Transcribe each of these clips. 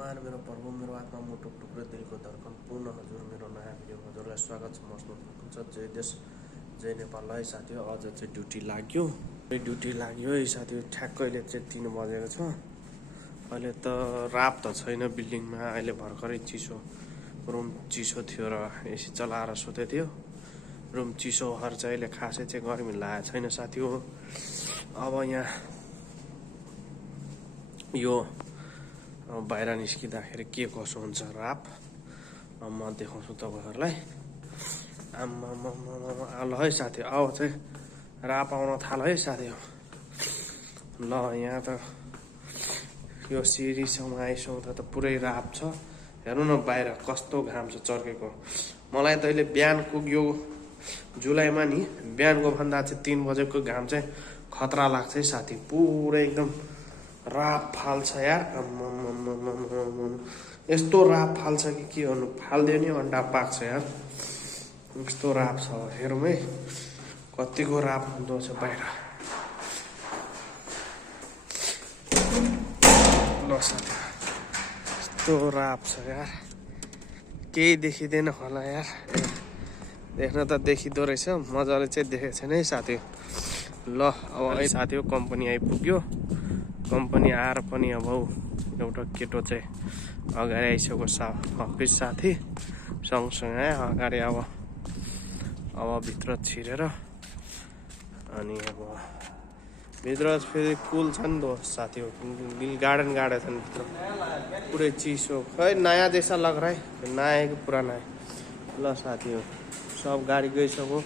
भगवान मेरो प्रभु मेरो आत्मा मुटु टुक्रो दिलको धर्कन पूर्ण हजुर मेरो नयाँ भिडियो हजुरलाई स्वागत छ। मसँग जय देश जय नेपाल। है साथी आज चाहिँ ड्युटी लाग्यो है साथी। ठ्याक्कैले चाहिँ 3 बजेको छ। अहिले त राप त छैन बिल्डिङमा। अहिले भर्खरै चिसो रुम चिसो थियो र एसी चलाएर सुते थियो। रुम चिसो भएर चाहिँ अहिले खासै चाहिँ गर्मी लागेको छैन साथी हो। अब यहाँ यो बाहिर निस्किँदाखेरि के कसो हुन्छ राप म देखाउँछु तपाईहरुलाई। ल है साथी अब चाहिँ राप आउन थाल्यो है साथी। ल यहाँ त यो सिरीसम्म आइसक्दा त पुरै राप छ। हेर्नु न बाहिर कस्तो घाम छ चर्केको। मलाई त अहिले बिहानको यो जुलाईमा नि बिहानको भन्दा चाहिँ 3 बजेको घाम चाहिँ खतरा लाग्छ है साथी। पुरै एकदम राप फाल्छ यार। यस्तो राप फाल्छ कि के गर्नु, फाल्दियो नि अन्डा पाक्छ यार। यस्तो राप छ। हेरौँ है कतिको राप हुँदो छ बाहिर। ल साथी यस्तो राप छ यार, केही देखिँदैन होला यार। देख्न त देखिँदो रहेछ, मजाले चाहिँ देखेको छैन है साथी। ल अब है साथी हो कम्पनी आइपुग्यो। कम्पनी आएर पनि अब एउटा केटो चाहिँ अगाडि आइसक्यो अफिस साथी सँगसँगै अगाडि अब भित्र छिरेर अनि अब भित्र फेरि कुल छ नि त साथी हो। गार्डन छ नि भित्र पुरै चिसो। खै नयाँ जैसा लग रहा है, नयाँ कि पुराना है। ल साथी हो सब गाडी गइसक्यो।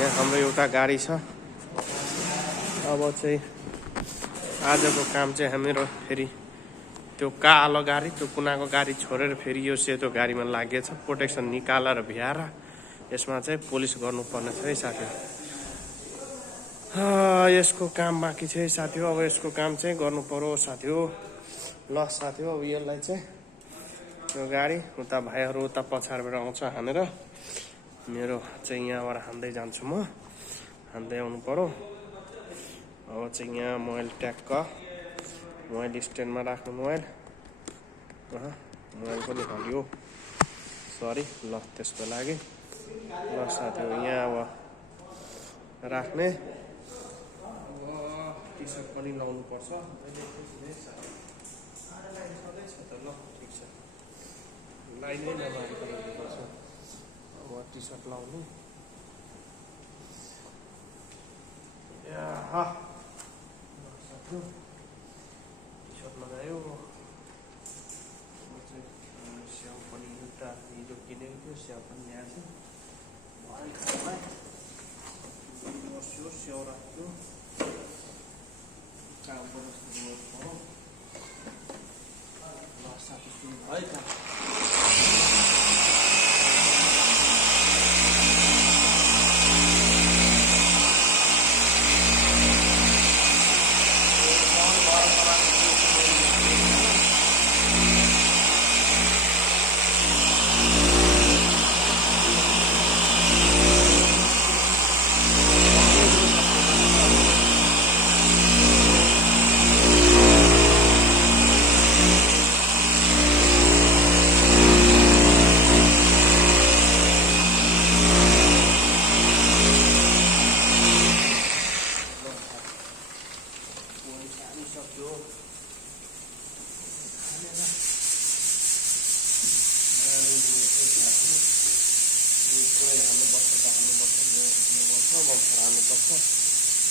यहाँ हाम्रो एउटा गाडी छ। अब चाहिँ आजको काम चाहिँ हाम्रो फेरि त्यो कालो गाडी त्यो कुनाको गाडी छोडेर फेरि यो सेतो गाडीमा लागेछ। प्रोटेक्सन निकालेर भ्याएर यसमा चाहिँ पुलिस गर्नुपर्ने छ है साथी। यसको काम बाँकी छ है साथी हो। अब यसको काम चाहिँ गर्नु पर्यो साथी हो। ल साथी हो अब यसलाई चाहिँ यो गाडी उता भाइहरू उता पछाडिबाट आउँछ हानेर। मेरो चाहिँ यहाँबाट हान्दै जान्छु म, हान्दै आउनु पर्यो। अब चाहिँ यहाँ मोबाइल ट्याक्क मोबाइल स्ट्यान्डमा राख्नु। मोबाइल पनि हल्यो सरी। ल त्यसको लागि ल साथीहरू यहाँ अब राख्ने। टी सर्ट पनि लाउनु पर्छ। ल ठिक छ लाइनै नमार्नुपर्छ। अब टी सर्ट लाउनु। टी सर्ट लगायो। स्याउ पनि एउटा हिजो किनेको थियो, स्याउ पनि ल्याएको छु। स्याउ राख्यो काम गर्नु पर्यो। ल साथी सुन्नु है त।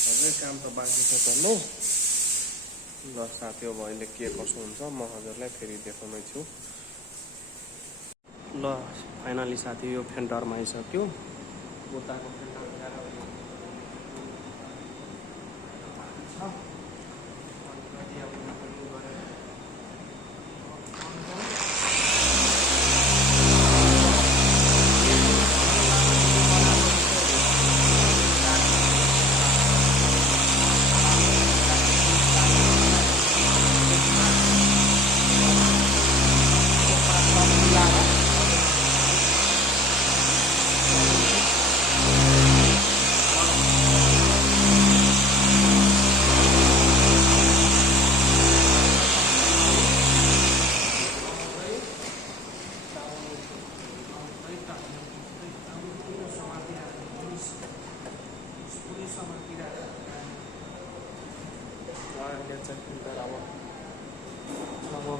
अझै काम त बाँकी छ चल्नु। ल साथी अब अहिले के कसो हुन्छ म हजुरलाई फेरि देखाउने छु। ल फाइनली साथी यो फेन्टरमा आइसक्यो। उताको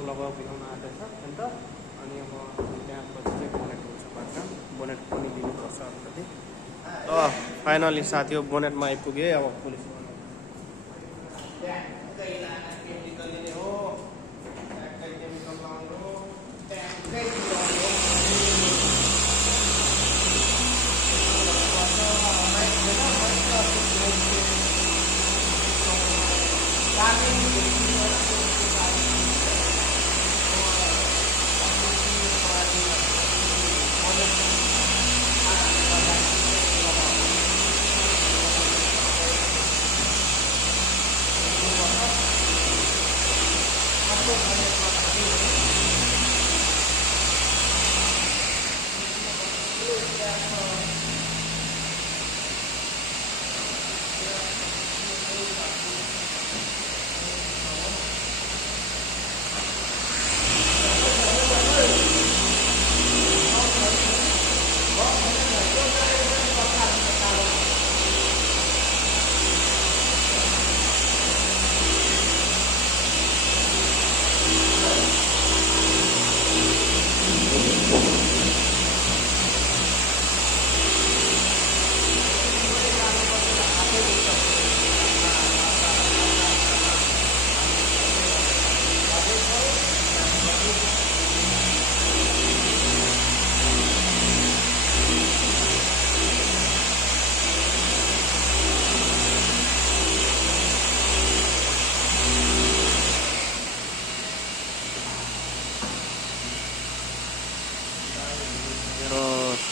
लगाउन आँट्दैछ अन्त अनि अब त्यहाँ पछि चाहिँ बोनेट हुन्छ बाटो बोनेट पनि दिनुपर्छ अलिकति फाइनली साथी हो बोनेटमा आइपुग्यो अब पुलिस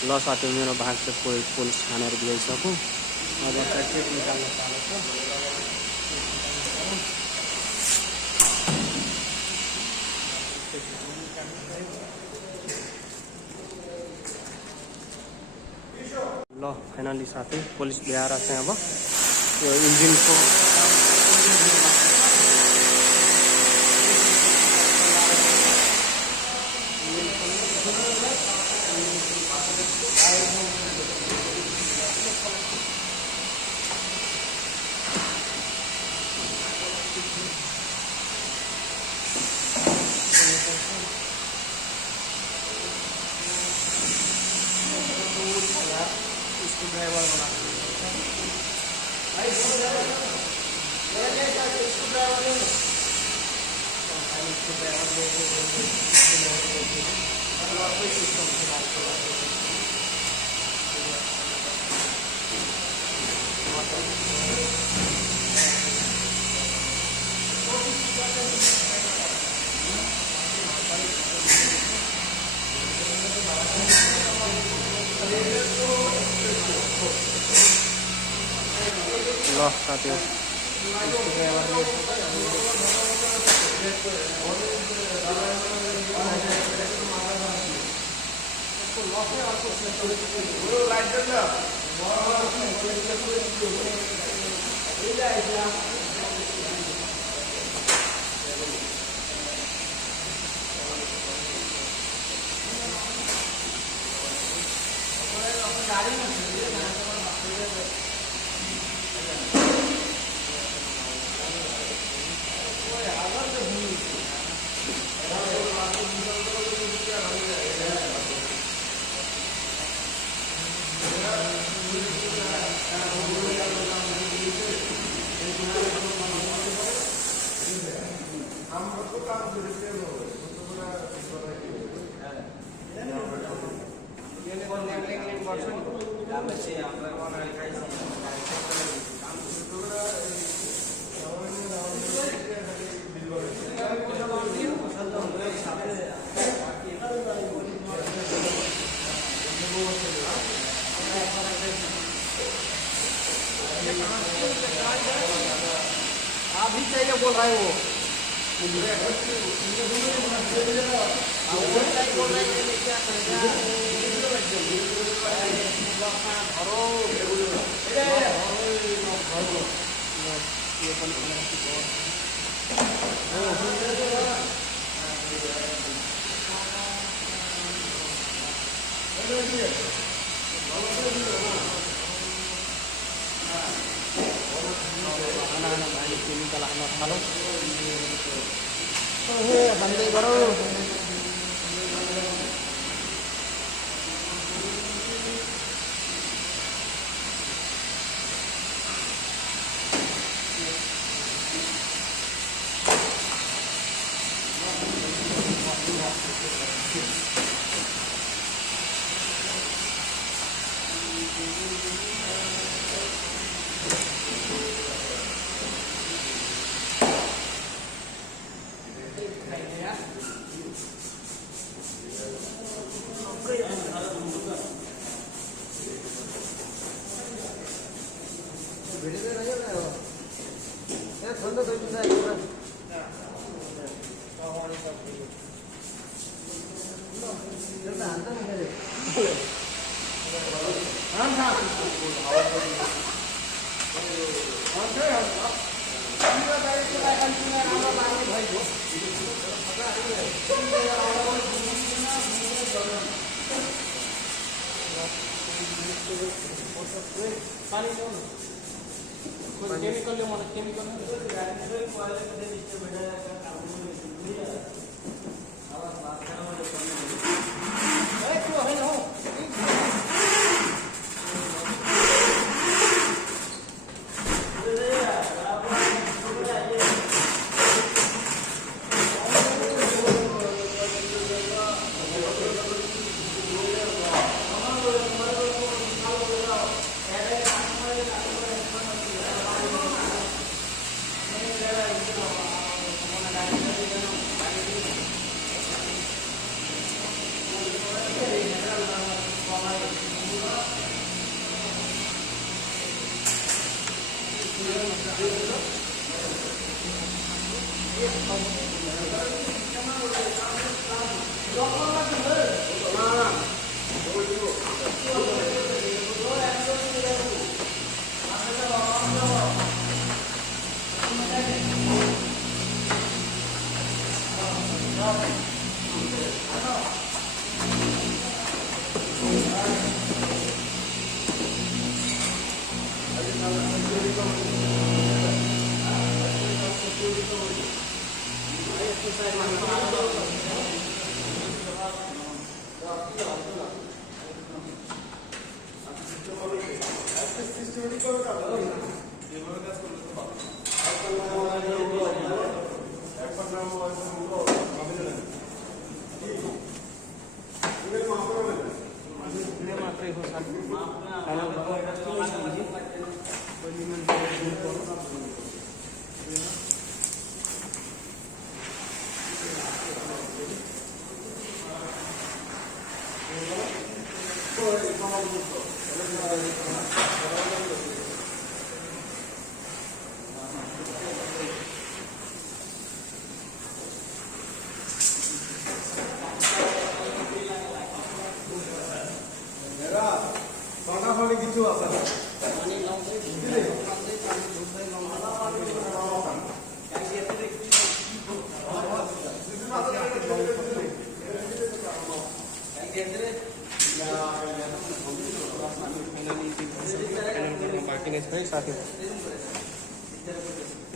ल साथी मेरो भाग चाहिँ पुलिस थानाहरू गइसक्यो अब चाहिँ चेक निकाल्न थालेको ल फाइनली साथी पुलिस ल्याएर चाहिँ अब यो इन्जिनको ल साथी आप भी चाहिए बोल रहे हो anak-anak ini kalau anak malu भन्दै गरौँ।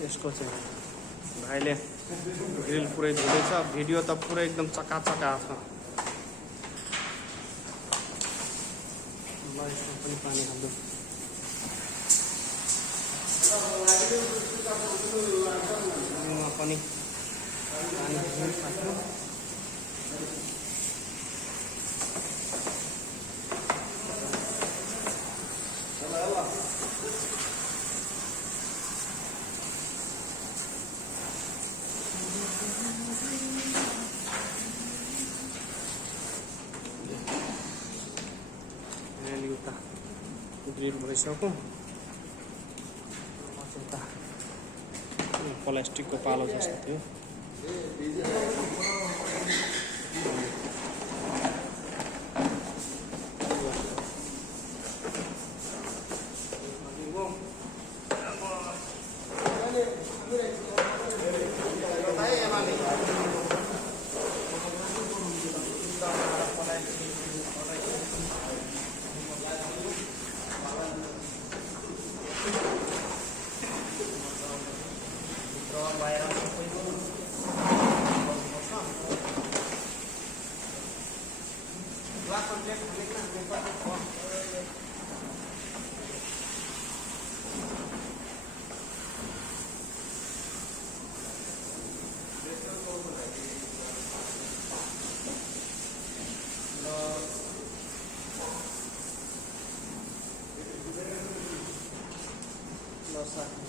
यसको चाहिँ भाइले ग्रिल पुरै धुँदैछ। भिडियो त पुरै एकदम चकाचक आछ। ल यसमा पनि पानी हाल्नु। यसमा पनि पानी हाल्नु। ग्रिल भइसक्यो। प्लास्टिकको पालो जस्तो थियो।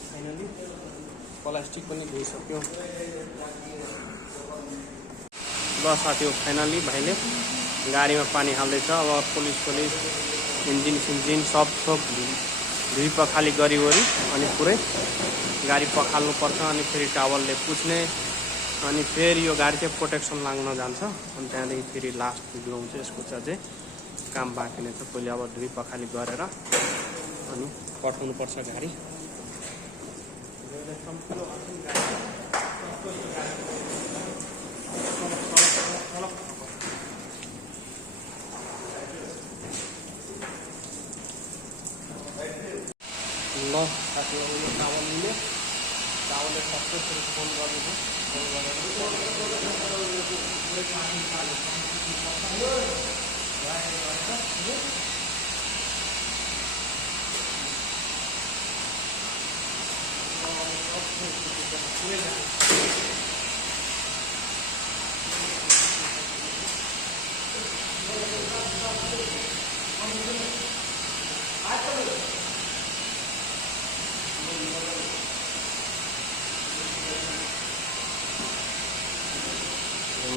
फाइनली प्लास्टिक पनि धोइसक्यो। ल साथी हो फाइनली भाइले गाडीमा पानी हाल्दैछ। अब पुलिस इन्जिन सब धुई पखाली गरिवरी अनि पुरै गाडी पखाल्नुपर्छ। अनि फेरि टावलले पुछ्ने अनि फेरि यो गाडी चाहिँ प्रोटेक्सन लाग्न जान्छ। अनि त्यहाँदेखि फेरि लास्ट भिडियो हुन्छ यसको चाहिँ काम बाँकी नै छ। पहिले अब धुई पखाली गरेर अनि पठाउनुपर्छ गाडी। ल साथीहरू यो टावलले सबै फेरि फोन गरिदिनु।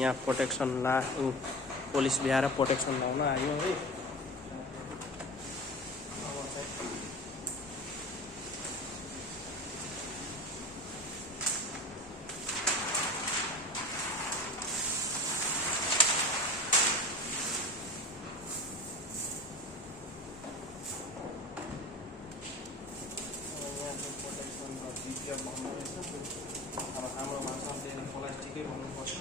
यहाँ प्रोटेक्सन पुलिस ल्याएर प्रोटेक्सन लाउन आयो है। अब हाम्रो भाषाले प्लास्टिकै भन्नुपर्छ।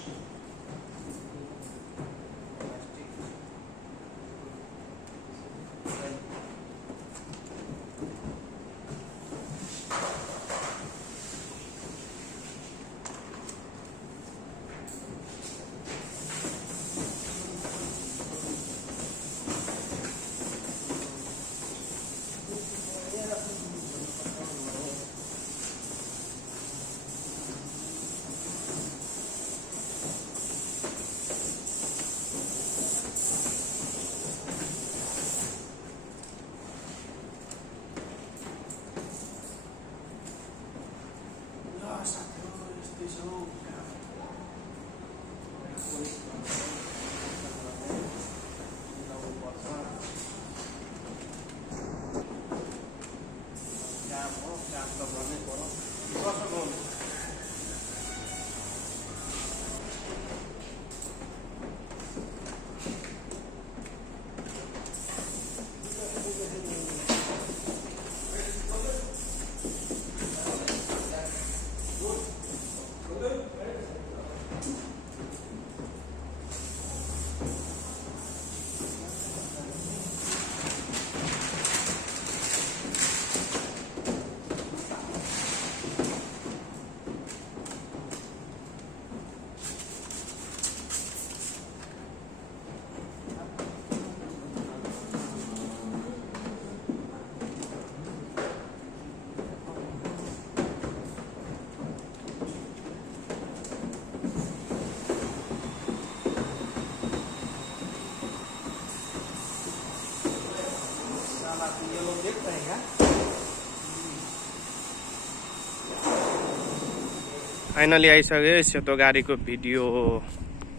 फाइनली आइसक्यो सेतो गाडीको भिडियो।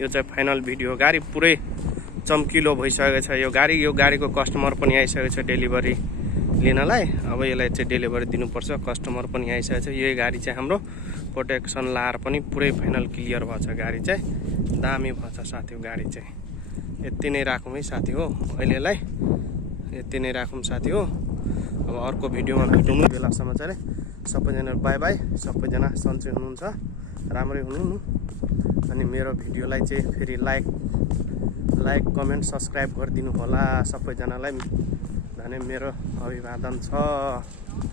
यो चाहिँ फाइनल भिडियो। गाडी पुरै चम्किलो भइसकेको छ। यो गाडीको कस्टमर पनि आइसकेको छ डेलिभरी लिनलाई। अब यसलाई चाहिँ डेलिभरी दिनुपर्छ। कस्टमर पनि आइसकेको छ। यही गाडी चाहिँ हाम्रो प्रोटेक्सन लाएर पनि पुरै फाइनल क्लियर भएको छ। गाडी चाहिँ दामी भएको छ साथी हो। गाडी चाहिँ यति नै राखौँ है साथी हो। अहिलेलाई यति नै राखौँ साथी हो। अब अर्को भिडियोमा भेटौँ। बेलासम्म चाहिँ सबैजना बाई बाई। सबैजना सन्चै हुनुहुन्छ, राम्रै हुनु। अनि मेरो भिडियोलाई चाहिँ फेरि लाइक कमेन्ट सब्सक्राइब गरिदिनु होला सबैजनालाई भने मेरो अभिवादन छ।